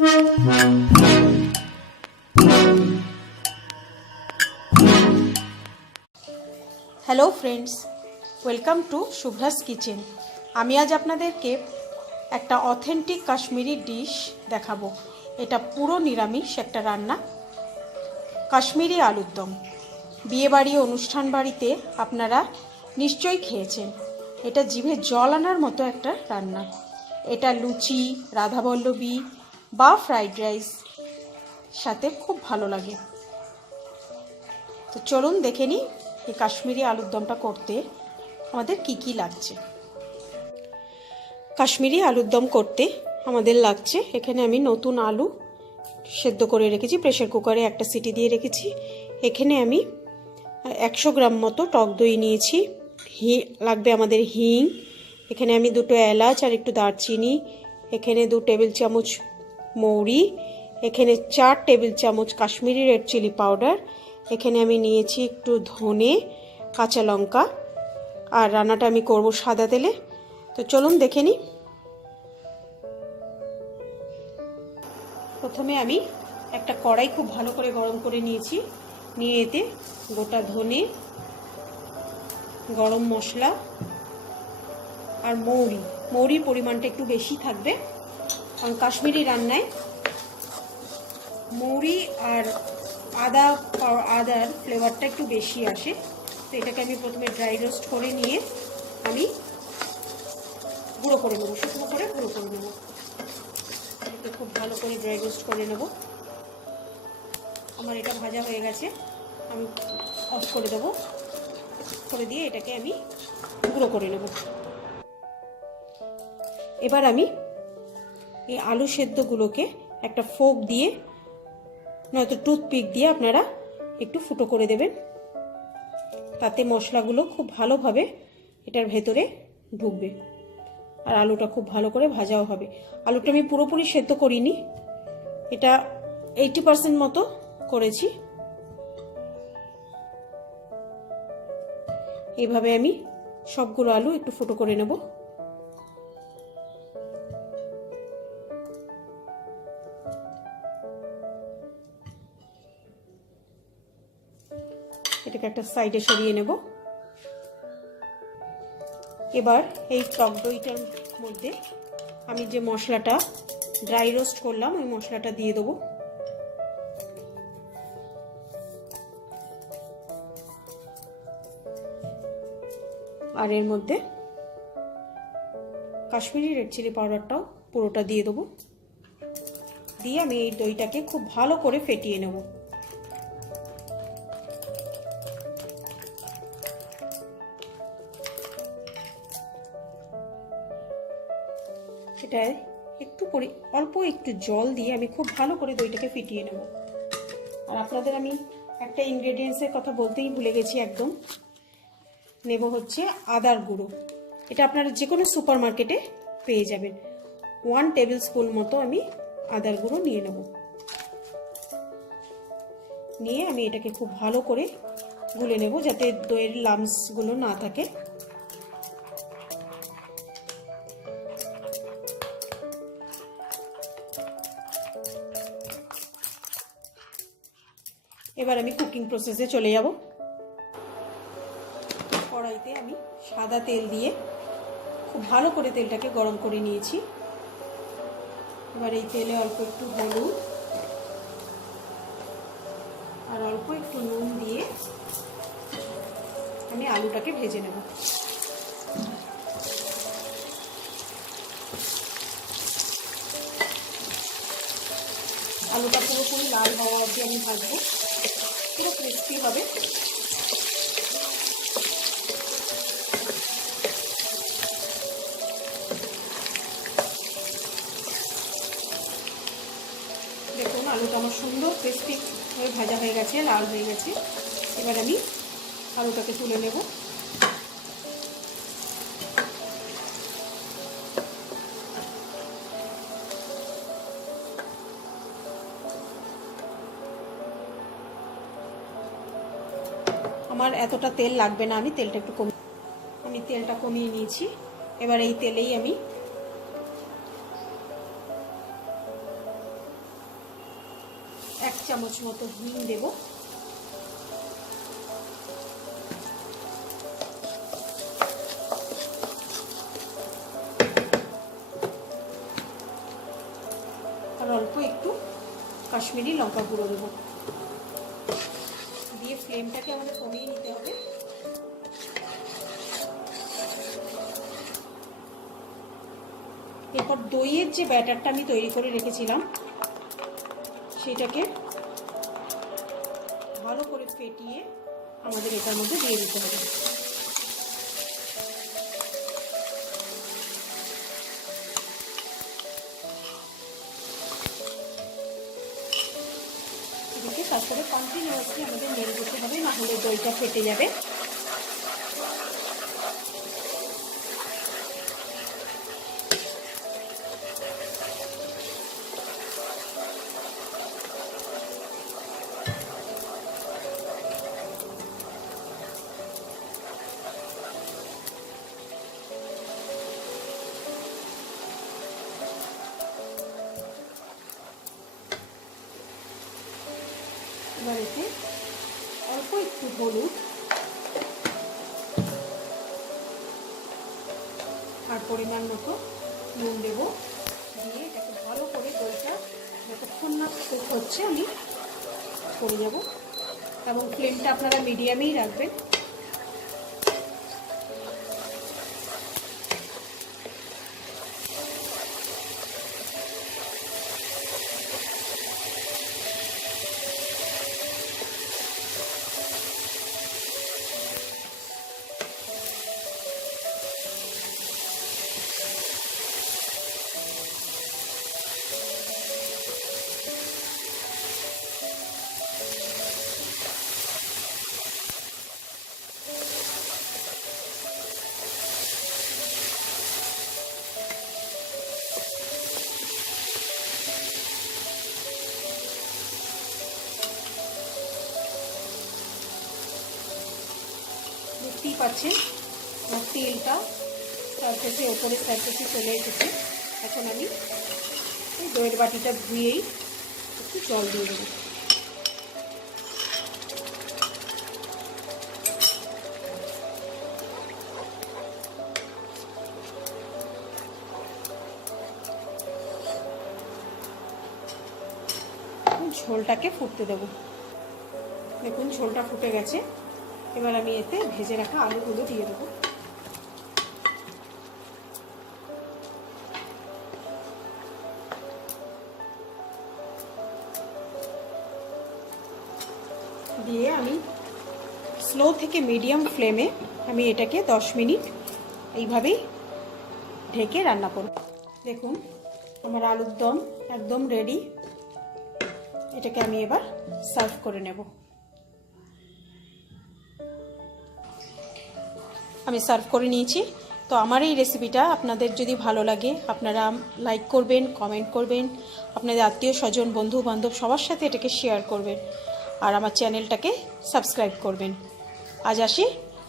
Hello friends, welcome to Shubhra's kitchen. আমি আজ আপনাদেরকে একটা অথেন্টিক কাশ্মীরি ডিশ দেখাবো। এটা পুরো নিরামিষ একটা রান্না, কাশ্মীরি আলুর দম। বিয়েবাড়ি, অনুষ্ঠান বাড়িতে আপনারা নিশ্চয়ই খেয়েছেন। এটা জিভে জল আনার মতো একটা রান্না। এটা লুচি, রাধাবল্লভী বা ফ্রাইড রাইস সাথে খুব ভালো লাগে। তো চলুন দেখে নিই এই কাশ্মীরি আলুর দমটা করতে আমাদের কি লাগছে। কাশ্মীরি আলুর দম করতে আমাদের লাগছে, এখানে আমি নতুন আলু সেদ্ধ করে রেখেছি, প্রেসার কুকারে একটা সিটি দিয়ে রেখেছি। এখানে আমি 100 গ্রাম মতো টক দই নিয়েছি। লাগবে আমাদের হিং, এখানে আমি 2টো এলাচ আর একটু দারচিনি, এখানে 2 টেবিল চামচ মৌরি, এখানে 4 টেবিল চামচ কাশ্মীরি রেড চিলি পাউডার, এখানে আমি নিয়েছি একটু ধনে, কাঁচা লঙ্কা। আর রান্নাটা আমি করব সাদা তেলে। তো চলুন দেখে নিই। প্রথমে আমি একটা কড়াই খুব ভালো করে গরম করে নিয়েছি, নিয়ে এতে গোটা ধনে, গরম মশলা আর মৌরির পরিমাণটা একটু বেশি থাকবে, কারণ কাশ্মীরি রান্নায় মৌরি আর আদার ফ্লেভারটা একটু বেশি আসে। তো এটাকে আমি প্রথমে ড্রাই রোস্ট করে নিয়ে আমি গুঁড়ো করে নেবো, শুকনো করে গুঁড়ো করে নেবো। এটাকে খুব ভালো করে ড্রাই রোস্ট করে নেব। আমার এটা ভাজা হয়ে গেছে, আমি অফ করে দেবো। করে দিয়ে এটাকে আমি গুঁড়ো করে নেব। এবার আমি এই আলু সেদ্ধগুলোকে একটা ফোক দিয়ে নয়তো টুথপিক দিয়ে আপনারা একটু ফুটো করে দেবেন, তাতে মশলাগুলো খুব ভালোভাবে এটার ভেতরে ঢুকবে আর আলুটা খুব ভালো করে ভাজাও হবে। আলুটা আমি পুরোপুরি সেদ্ধ করিনি, এটা 80% মতো করেছি। এইভাবে আমি সবগুলো আলু একটু ফুটো করে নেব। এটাকে একটা সাইডে সরিয়ে নেব। এবার এই টক দইটার মধ্যে আমি যে মশলাটা ড্রাই রোস্ট করলাম ওই মশলাটা দিয়ে দেবো। আর এর মধ্যে কাশ্মীরি রেড চিলি পাউডারটাও পুরোটা দিয়ে দেবো। দিয়ে আমি এই দইটাকে খুব ভালো করে ফেটিয়ে নেব। এটায় অল্প একটু জল দিয়ে আমি খুব ভালো করে দইটাকে ফিটিয়ে নেব। আর আপনাদের আমি একটা ইনগ্রেডিয়েন্টসের কথা বলতেই ভুলে গেছি একদম, নেব হচ্ছে আদার গুঁড়ো। এটা আপনারা যে কোনো সুপার মার্কেটে পেয়ে যাবেন। 1 টেবিল স্পুন মতো আমি আদার গুঁড়ো নিয়ে নেব। নিয়ে আমি এটাকে খুব ভালো করে গুলে নেব যাতে দইয়ের লাম্পসগুলো না থাকে। এবার আমি কুকিং প্রসেসে চলে যাব। কড়াইতে আমি সাদা তেল দিয়ে খুব ভালো করে তেলটাকে গরম করে নিয়েছি। এবার এই তেলে অল্প একটু হলুদ আর অল্প একটু নুন দিয়ে আমি আলুটাকে ভেজে নেব। আলুটা পুরোপুরি লাল হওয়া অবধি আমি ভাজবো, পুরো ক্রিস্পি হবে। দেখুন আলুটা আমার সুন্দর ক্রিস্পি হয়ে ভাজা হয়ে গেছে, লাল হয়ে গেছে। এবার আমি আলুটাকে তুলে নেব। আমার এতটা তেল লাগবে না, আমি তেলটা কমিয়ে নিয়েছি। এবার এই তেলেই আমি চামচ মতো হিং দেব। আর অল্প একটু কাশ্মীরি লঙ্কা গুঁড়ো দেবো। দিয়ে ফ্লেমটাকে আমাদের কমিয়ে নিতে হবে। এরপর দইয়ের যে ব্যাটারটা আমি তৈরি করে রেখেছিলাম সেটাকে ভালো করে ফেটিয়ে আমাদের এটার মধ্যে দিয়ে দিতে হবে। এদিকে তারপরে কন্টিনিউয়াসলি আমাদের নেড়ে দিতে হবে, না হলে দইটা ফেটে যাবে। এবার এতে অল্প একটু হলুদ আর পরিমাণ মতো নুন দেব। দিয়ে এটাকে ভালো করে দইটা যতক্ষণ না কুক হচ্ছে আমি করে যাব, এবং ফ্লেমটা আপনারা মিডিয়ামেই রাখবেন। দেখতেই পাচ্ছেন আমার তেলটা সারফেসে, ওপরের সারফেসে চলে এসেছে। এখন আমি এই দইয়ের বাটিটা ধুয়েই একটু জল দিয়ে দেবো। ঝোলটাকে ফুটতে দেবো। দেখুন ঝোলটা ফুটে গেছে। এবার আমি এতে ভেজে রাখা আলুগুলো দিয়ে দেবো। দিয়ে আমি স্লো থেকে মিডিয়াম ফ্লেমে আমি এটাকে 10 মিনিট এইভাবেই ঢেকে রান্না করব। দেখুন আমার আলুর দম একদম রেডি। এটাকে আমি এবার সার্ভ করে নেব। আমি সার্ভ করে নিয়েছি। তো আমার এই রেসিপিটা আপনাদের যদি ভালো লাগে আপনারা লাইক করবেন, কমেন্ট করবেন, আপনাদের আত্মীয় স্বজন, বন্ধু বান্ধব সবার সাথে এটাকে শেয়ার করবেন, আর আমার চ্যানেলটাকে সাবস্ক্রাইব করবেন। আজ আসি,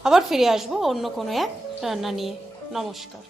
আবার ফিরে আসবো অন্য কোনো এক রান্না নিয়ে। নমস্কার।